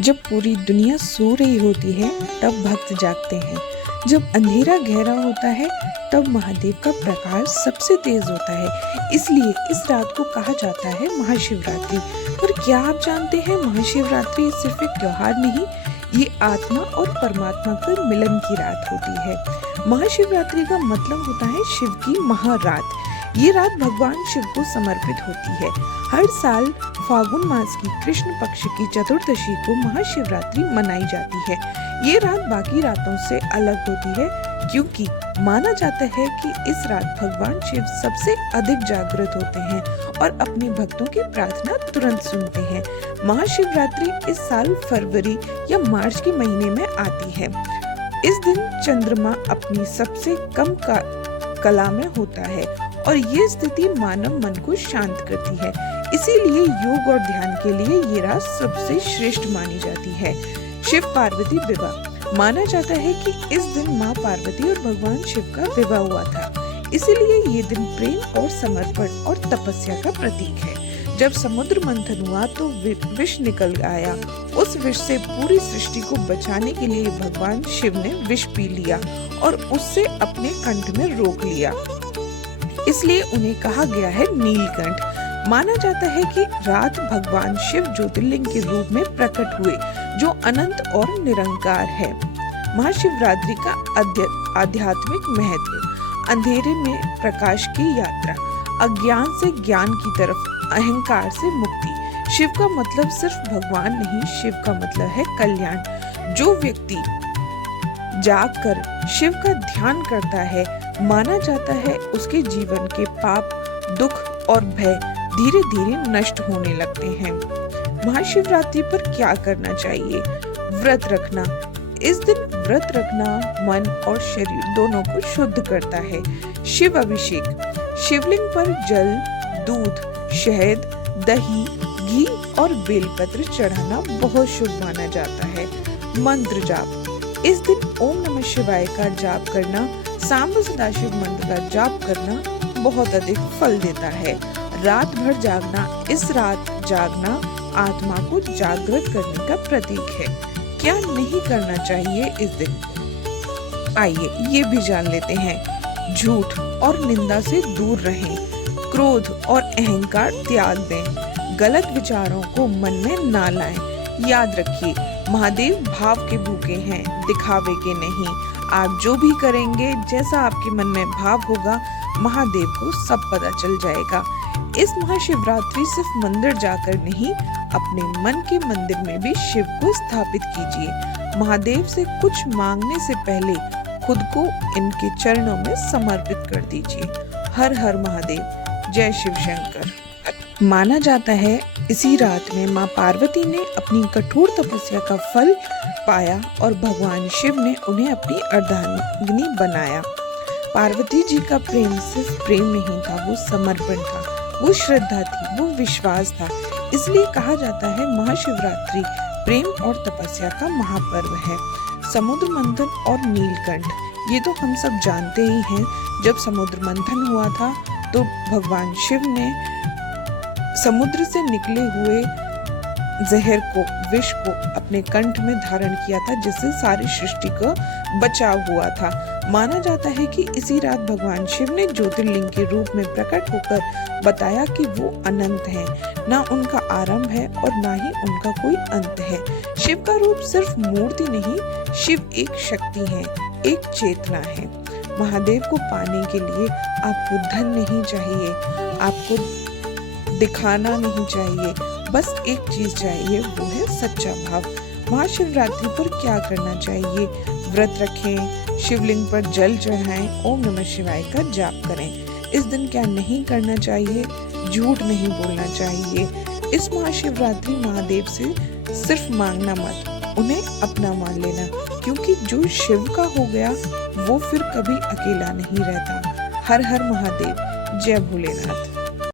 जब पूरी दुनिया सो रही होती है तब भक्त जागते हैं। जब अंधेरा गहरा होता है तब महादेव का प्रकाश सबसे तेज होता है। इसलिए इस रात को कहा जाता है महाशिवरात्रि। पर क्या आप जानते हैं, महाशिवरात्रि सिर्फ एक त्योहार नहीं, ये आत्मा और परमात्मा के मिलन की रात होती है। महाशिवरात्रि का मतलब होता है शिव की महारात। ये रात भगवान शिव को समर्पित होती है। हर साल फागुन मास की कृष्ण पक्ष की चतुर्दशी को महाशिवरात्रि मनाई जाती है। ये रात बाकी रातों से अलग होती है क्योंकि माना जाता है कि इस रात भगवान शिव सबसे अधिक जागृत होते हैं और अपने भक्तों की प्रार्थना तुरंत सुनते हैं। महाशिवरात्रि इस साल फरवरी या मार्च के महीने में आती है। इस दिन चंद्रमा अपनी सबसे कम कला में होता है और ये स्थिति मानव मन को शांत करती है। इसीलिए योग और ध्यान के लिए ये रात सबसे श्रेष्ठ मानी जाती है। शिव पार्वती विवाह माना जाता है कि इस दिन माँ पार्वती और भगवान शिव का विवाह हुआ था। इसीलिए ये दिन प्रेम और समर्पण और तपस्या का प्रतीक है। जब समुद्र मंथन हुआ तो विष निकल आया। उस विष से पूरी सृष्टि को बचाने के लिए भगवान शिव ने विष पी लिया और उससे अपने कंठ में रोक लिया। इसलिए उन्हें कहा गया है नीलकंठ। माना जाता है कि रात भगवान शिव ज्योतिर्लिंग के रूप में प्रकट हुए जो अनंत और निरंकार है। महाशिवरात्रि का आध्यात्मिक महत्व: अंधेरे में प्रकाश की यात्रा, अज्ञान से ज्ञान की तरफ, अहंकार से मुक्ति। शिव का मतलब सिर्फ भगवान नहीं, शिव का मतलब है कल्याण। जो व्यक्ति जागकर शिव का ध्यान करता है, माना जाता है उसके जीवन के पाप, दुख और भय धीरे धीरे नष्ट होने लगते हैं। महाशिवरात्रि पर क्या करना चाहिए? व्रत रखना। इस दिन व्रत रखना मन और शरीर दोनों को शुद्ध करता है। शिव अभिषेक: शिवलिंग पर जल, दूध, शहद, दही, घी और बेलपत्र चढ़ाना बहुत शुभ माना जाता है। मंत्र जाप: इस दिन ओम नमः शिवाय का जाप करना, सांब सदाशिव मंत्र का जाप करना बहुत अधिक फल देता है। रात भर जागना: इस रात जागना आत्मा को जागृत करने का प्रतीक है। क्या नहीं करना चाहिए इस दिन? आइए ये भी जान लेते हैं। झूठ और निंदा से दूर रहें। क्रोध और अहंकार त्याग दें। गलत विचारों को मन में ना लाएं। याद रखिए, महादेव भाव के भूखे हैं, दिखावे के नहीं। आप जो भी करेंगे, जैसा आपके मन में भाव होगा, महादेव को सब पता चल जाएगा। इस महाशिवरात्रि सिर्फ मंदिर जाकर नहीं, अपने मन के मंदिर में भी शिव को स्थापित कीजिए। महादेव से कुछ मांगने से पहले खुद को इनके चरणों में समर्पित कर दीजिए। हर हर महादेव, जय शिव शंकर। माना जाता है इसी रात में माँ पार्वती ने अपनी कठोर तपस्या का फल पाया और भगवान शिव ने उन्हें अपनी अर्धांगिनी बनाया। पार्वती जी का प्रेम सिर्फ प्रेम नहीं था, वो समर्पण था, वो श्रद्धा थी, वो विश्वास था। इसलिए कहा जाता है महाशिवरात्रि प्रेम और तपस्या का महापर्व है। समुद्र मंथन और नीलकंठ, ये तो हम सब जानते ही हैं। जब समुद्र मंथन हुआ था तो भगवान शिव ने समुद्र से निकले हुए जहर को, विष को अपने कंठ में धारण किया था, जिससे सारी सृष्टि का बचाव हुआ था। माना जाता है कि इसी रात भगवान शिव ने ज्योतिर्लिंग के रूप में प्रकट होकर बताया कि वो अनंत हैं, ना उनका आरंभ है और ना ही उनका कोई अंत है। शिव का रूप सिर्फ मूर्ति नहीं, शिव एक शक्ति है, एक चेतना है। महादेव को पाने के लिए आपको धन नहीं चाहिए, आपको दिखाना नहीं चाहिए, बस एक चीज चाहिए, वो है सच्चा भाव। महाशिवरात्रि पर क्या करना चाहिए? व्रत रखें, शिवलिंग पर जल चढ़ाएं, ओम नमः शिवाय का जाप करें। इस दिन क्या नहीं करना चाहिए? झूठ नहीं बोलना चाहिए। इस महाशिवरात्रि महादेव से सिर्फ मांगना मत, उन्हें अपना मान लेना, क्योंकि जो शिव का हो गया वो फिर कभी अकेला नहीं रहता। हर हर महादेव, जय भोलेनाथ।